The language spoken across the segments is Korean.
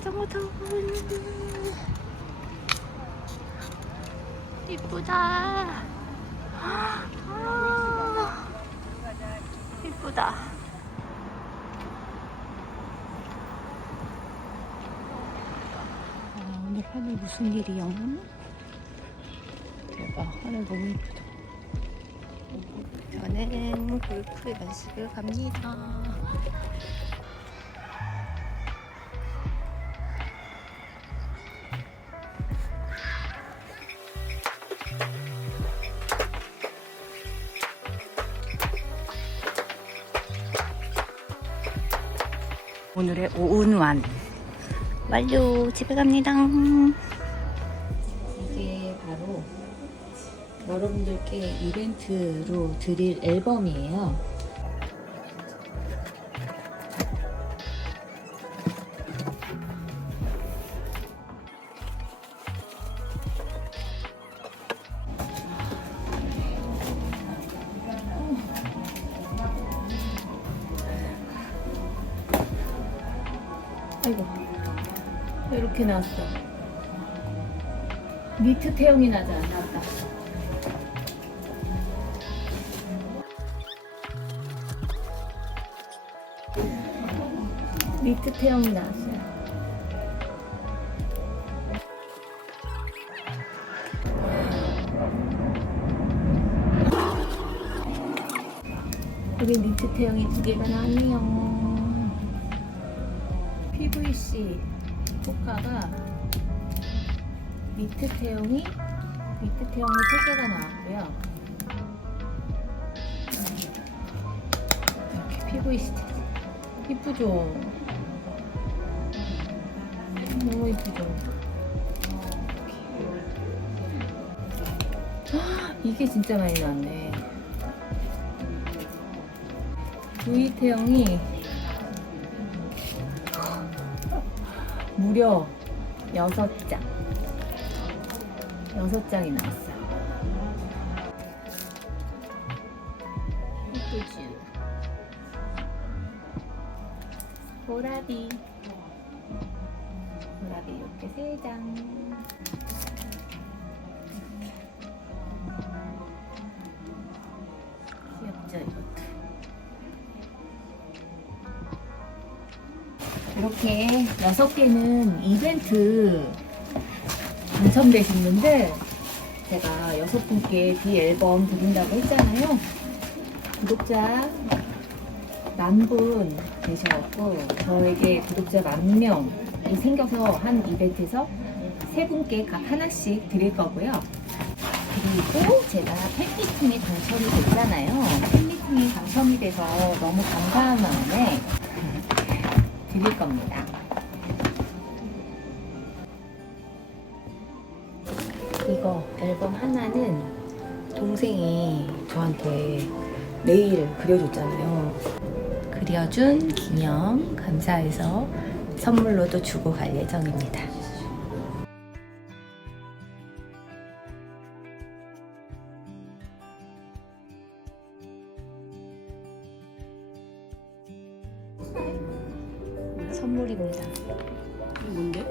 자전거 타고 가고 있는데 이쁘다. 아, 이쁘다. 아, 오늘 하늘 무슨 일이야? 대박 하늘 너무 이쁘다. 저는 골프 연습을 갑니다 오늘의 오운완 완료 집에 갑니다 이게 바로 여러분들께 이벤트로 드릴 앨범이에요. 이렇게 나왔어. 니트 태형이 나지 않았다. 니트 태형이 나왔어요. 여기 니트 태형이 두 개가 나왔네요. PVC 포카가 니트 태용이 니트 태용이 세 개가 나왔고요. 이렇게 PVC 재질 이쁘죠? 너무 이쁘죠? 헉, 이게 진짜 많이 나왔네. V 태용이 무려 6장. 6장이 나왔어요. 예쁘지? 보라비. 보라비 이렇게 3장. 이렇게 6개는 이벤트 당첨되셨는데 제가 여섯 분께 비 앨범 드린다고 했잖아요. 구독자 만분 되셔갖고 저에게 구독자 만 명이 생겨서 한 이벤트에서 세 분께 각 하나씩 드릴 거고요. 그리고 제가 팬미팅에 당첨이 됐잖아요. 팬미팅에 당첨이 돼서 너무 감사한 마음에 드릴 겁니다. 이거 앨범 하나는 동생이 저한테 내일 그려줬잖아요. 그려준 기념 감사해서 선물로도 주고 갈 예정입니다. 선물입니다. 뭔데?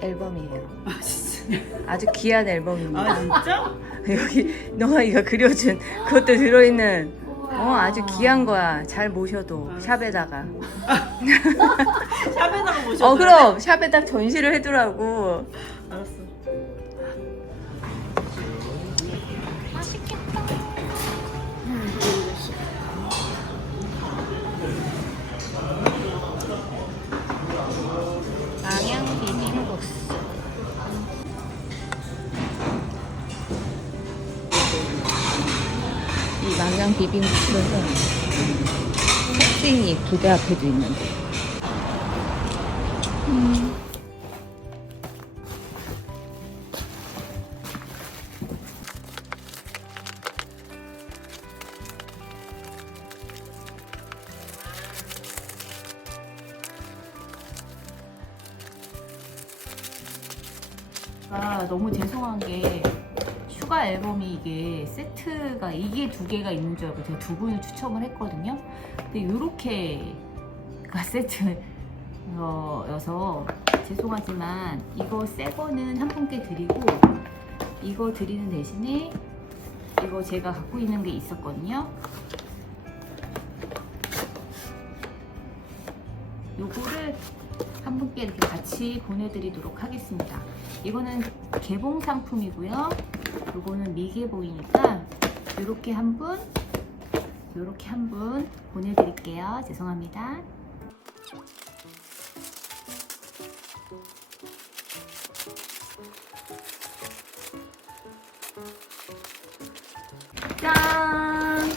앨범이에요. 아 진짜? 아주 귀한 앨범입니다. 아 진짜? 여기 너가 이거 그려준 그것도 들어있는 어 아주 귀한 거야. 잘 모셔도 샵에다가. 샵에다가 모셔. 어 그럼 샵에다 전시를 해두라고. 알았어. 이 망향 비빔국수는 혁진이 부대 앞에도 있는데. 음. 아 너무 죄송한 게 슈가 앨범이 이게 세트가 이게 두 개가 있는 줄 알고 제가 두 분을 추첨을 했거든요. 근데 이렇게가 세트 어, 여서 죄송하지만 이거 새 거는 한 분께 드리고 이거 드리는 대신에 이거 제가 갖고 있는 게 있었거든요. 요거를 한 분께 이렇게 같이 보내드리도록 하겠습니다. 이거는 개봉 상품이고요. 요거는 미개봉이니까 이렇게 한 분, 이렇게 한 분 보내드릴게요. 죄송합니다. 짠!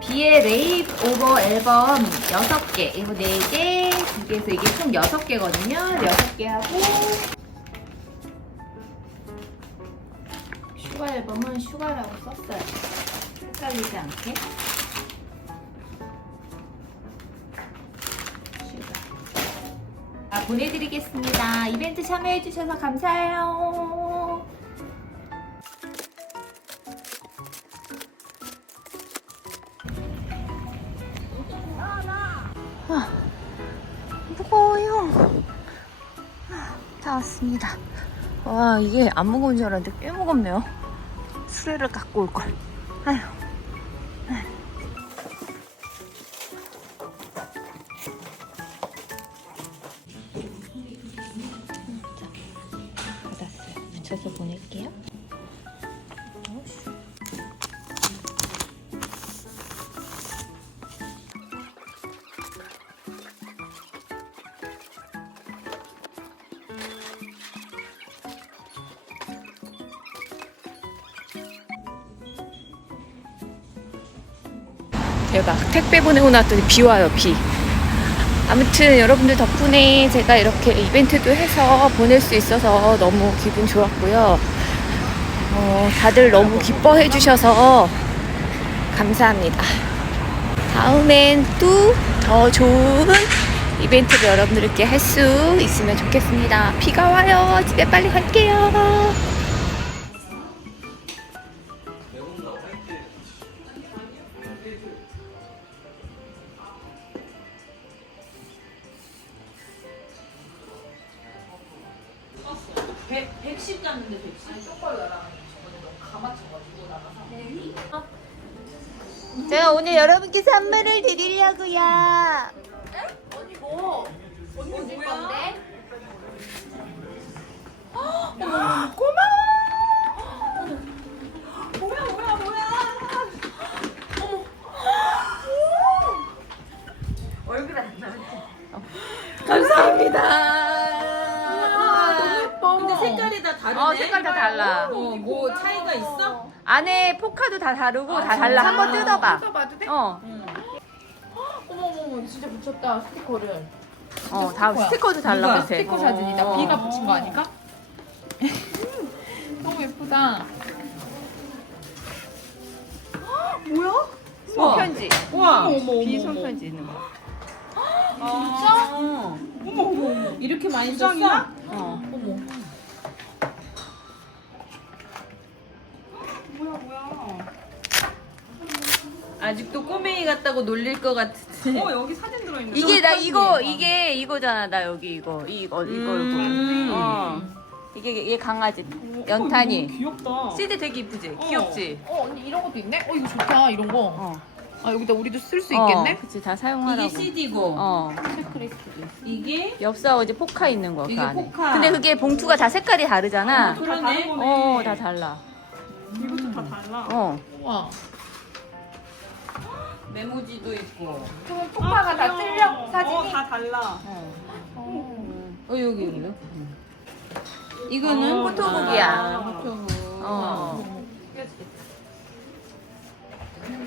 비의 레이브 오버 앨범 6개, 이거 4개, 2개에서 이게 총 6개거든요. 6개 하고 슈가 앨범은 슈가라고 썼어요. 헷갈리지 않게. 아, 보내드리겠습니다. 이벤트 참여해주셔서 감사해요. 무거워요. 다 왔습니다. 와, 이게 안 무거운 줄 알았는데 꽤 무겁네요. 수레를 갖고 올 걸. 아휴. 대박. 택배 보내고 나왔더니 비 와요, 비. 아무튼 여러분들 덕분에 제가 이렇게 이벤트도 해서 보낼 수 있어서 너무 기분 좋았고요. 어, 다들 너무 기뻐해 주셔서 감사합니다. 다음엔 또 더 좋은 이벤트를 여러분들께 할 수 있으면 좋겠습니다. 비가 와요. 집에 빨리 갈게요. 제가 오늘 여러분께 선물을 드리려고요. 근데 색깔이 다 다르네. 어, 색깔 다 달라. 어, 뭐 차이가 있어? 안에 포카도 다 다르고 다 달라. 한번 뜯어봐. 뜯어봐도 돼? 어, 어머머머 진짜 붙였다 스티커를 어, 다 스티커도 달라? 같아. 스티커 사진이다 어. 비가 붙인 거 아닐까? 너무 예쁘다 뭐야? 우와. 손편지. 우와. 비 손편지 있는 거. 진짜? 어머 어머 어머. 이렇게 많이 썼어? 어. 어머 아직도 꼬맹이 같다고 놀릴 것 같은데. 어 여기 사진 들어있네. 이게 나 이거 이게 이거잖아. 나 여기 이거 이거 이거 음. 이거. 어. 이게 이게 강아지 연탄이. 귀엽다. CD 되게 이쁘지? 귀엽지? 어 언니 이런 것도 있네? 어 이거 좋다 이런 거 어. 아 여기다 우리도 쓸 수 있겠네? 어, 그치 다 사용하라고. 이게 CD고 어. 체크리스트도 있어 이게 엽서 이제 포카 있는 거. 그 이게 안에. 포카. 근데 그게 봉투가 다 색깔이 다르잖아. 그러네. 다른 거네. 어, 다 달라. 이것도 다 달라. 어. 우와 메모지도 있고. 그러면 포카가 다 틀려 사진이? 어, 다 달라. 어. 어 여기 여기요. 이거는 어, 포토북이야. 아, 포토북. 어.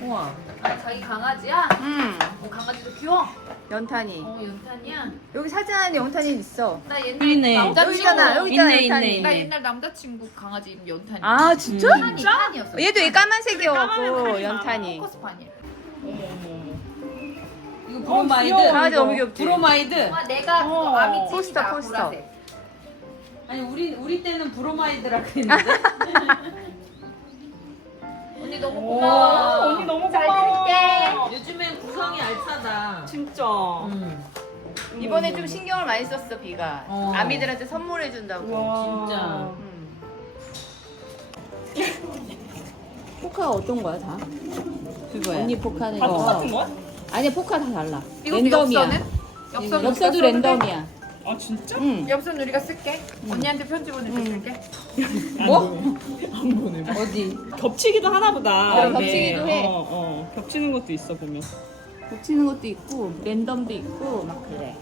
우와. 아 자기 강아지야? 음. 어 강아지도 귀여워 연탄이. 어 연탄이야? 여기 사진 안에 연탄이 있어. 나 옛날 있네. 여기 남자친구 있잖아. 여기 있잖아, 있네, 연탄이. 있네, 나 있네. 옛날 남자친구 강아지 이름 연탄이 아, 진짜? 탄이 탄이었어 얘도 이 까만색이어갖고 까만색 칼이 연탄이. 포커스판이야 이거 브로마이드. 강아지 너무 귀엽지? 브로마이드. 와 내가 그거 어. 아미 찐이다 포스터, 포스터. 보라색. 아니 우리 우리 때는 브로마이드라 그랬는데. 언니 너무 오, 고마워 언니 너무 잘 고마워. 들을게 요즘엔 구성이 알차다. 진짜. 응. 이번에 좀 신경을 많이 썼어 비가. 어. 아미들한테 선물해 준다고. 와. 진짜. 포카가 어떤 거야 다? 그거야. 언니 포카는 다. 똑같은 거야? 아니야 포카 다 달라. 랜덤이야. 엽서는? 엽서는 엽서도 우리가 랜덤이야. 아 진짜? 응. 엽서는 우리가 쓸게. 언니한테 편지 보내서 쓸게. 뭐? 안 보내. 어디? 겹치기도 하나 보다. 어. 겹치기도 해. 어, 어. 겹치는 것도 있어 보면. 붙이는 것도 있고 랜덤도 있고 막 그래.